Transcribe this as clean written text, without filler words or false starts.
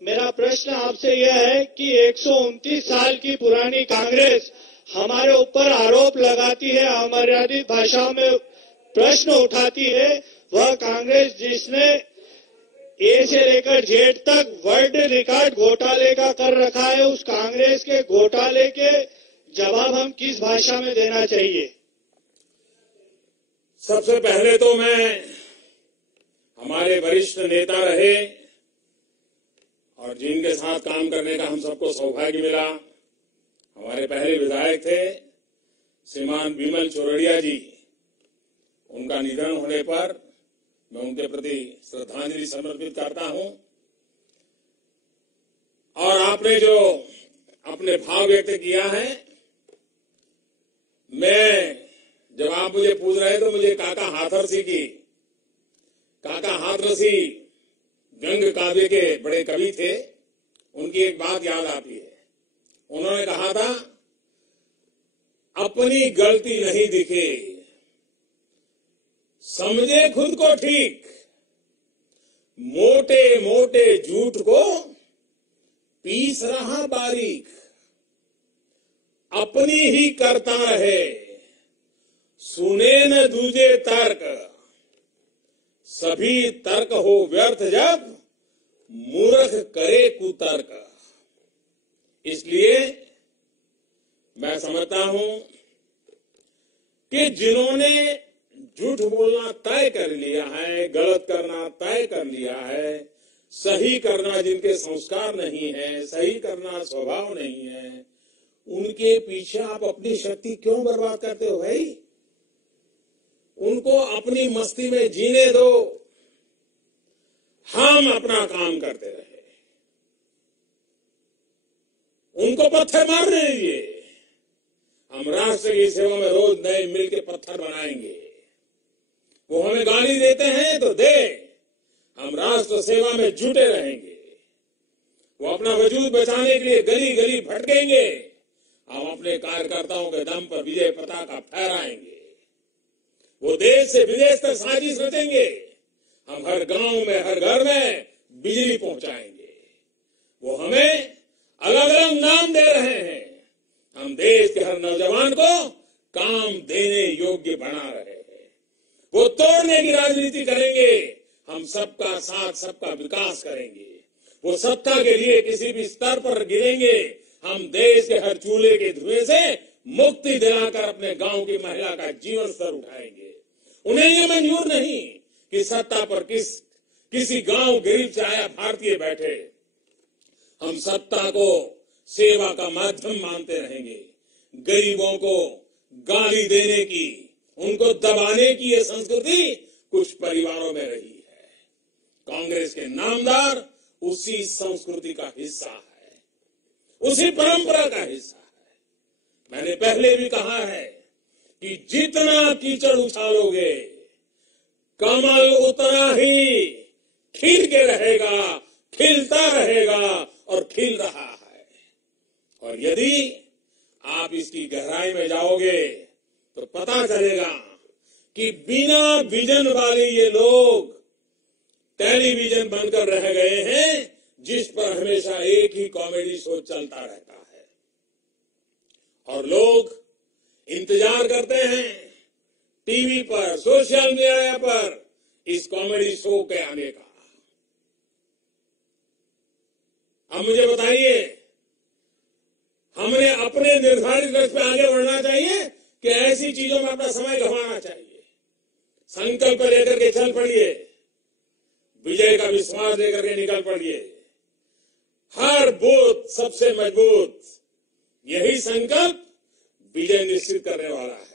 मेरा प्रश्न आपसे यह है कि 129 साल की पुरानी कांग्रेस हमारे ऊपर आरोप लगाती है, अमर्यादित भाषाओं में प्रश्न उठाती है। वह कांग्रेस जिसने ए से लेकर जेड तक वर्ल्ड रिकॉर्ड घोटाले का कर रखा है, उस कांग्रेस के घोटाले के जवाब हम किस भाषा में देना चाहिए? सबसे पहले तो मैं हमारे वरिष्ठ नेता रहे और जिनके साथ काम करने का हम सबको सौभाग्य मिला, हमारे पहले विधायक थे श्रीमान विमल चौरड़िया जी, उनका निधन होने पर मैं उनके प्रति श्रद्धांजलि समर्पित करता हूं। और आपने जो अपने भाव व्यक्त किया है, मैं जब आप मुझे पूछ रहे तो मुझे काका हाथरसी की, काका हाथरसी व्यंग काव्य के बड़े कवि थे, उनकी एक बात याद आती है। उन्होंने कहा था, अपनी गलती नहीं दिखे, समझे खुद को ठीक, मोटे मोटे झूठ को पीस रहा बारीक, अपनी ही करता रहे, सुने न दूजे तर्क, सभी तर्क हो व्यर्थ जब मूर्ख करे कुतर्क। इसलिए मैं समझता हूं कि जिन्होंने झूठ बोलना तय कर लिया है, गलत करना तय कर लिया है, सही करना जिनके संस्कार नहीं है, सही करना स्वभाव नहीं है, उनके पीछे आप अपनी शक्ति क्यों बर्बाद करते हो भाई? उनको अपनी मस्ती में जीने दो, हम अपना काम करते रहे। उनको पत्थर मारने दीजिए, हम राष्ट्र की सेवा में रोज नए मिल के पत्थर बनाएंगे। वो हमें गाली देते हैं तो दे, हम राष्ट्र सेवा में जुटे रहेंगे। वो अपना वजूद बचाने के लिए गली गली भटकेंगे, हम अपने कार्यकर्ताओं के दम पर विजय पताका फहराएंगे। वो देश से विदेश तक साजिश रचेंगे, हम हर गांव में हर घर में बिजली पहुंचाएंगे। वो हमें अलग अलग नाम दे रहे हैं, हम देश के हर नौजवान को काम देने योग्य बना रहे हैं। वो तोड़ने की राजनीति करेंगे, हम सबका साथ सबका विकास करेंगे। वो सत्ता के लिए किसी भी स्तर पर गिरेंगे, हम देश के हर चूल्हे के धुएं से मुक्ति दिलाकर अपने गांव की महिला का जीवन स्तर उठाएंगे। उन्हें ये मंजूर नहीं कि सत्ता पर किसी गांव गरीब से आया भारतीय बैठे। हम सत्ता को सेवा का माध्यम मानते रहेंगे। गरीबों को गाली देने की, उनको दबाने की ये संस्कृति कुछ परिवारों में रही है। कांग्रेस के नामदार उसी संस्कृति का हिस्सा है, उसी परंपरा का हिस्सा है। मैंने पहले भी कहा है कि जितना कीचड़ उछालोगे, कमल उतना ही खिल के रहेगा, खिलता रहेगा और खिल रहा है। और यदि आप इसकी गहराई में जाओगे तो पता चलेगा कि बिना विजन वाले ये लोग टेलीविजन बनकर रह गए हैं, जिस पर हमेशा एक ही कॉमेडी शो चलता रहता है। और लोग इंतजार करते हैं टीवी पर, सोशल मीडिया पर इस कॉमेडी शो के आने का। अब मुझे बताइए, हमने अपने निर्धारित लक्ष्य पे आगे बढ़ना चाहिए कि ऐसी चीजों में अपना समय गंवाना चाहिए? संकल्प लेकर के चल पड़िए, विजय का विश्वास लेकर के निकल पड़िए। हर बूथ सबसे मजबूत, यही संकल्प विजय निश्चित करने वाला है।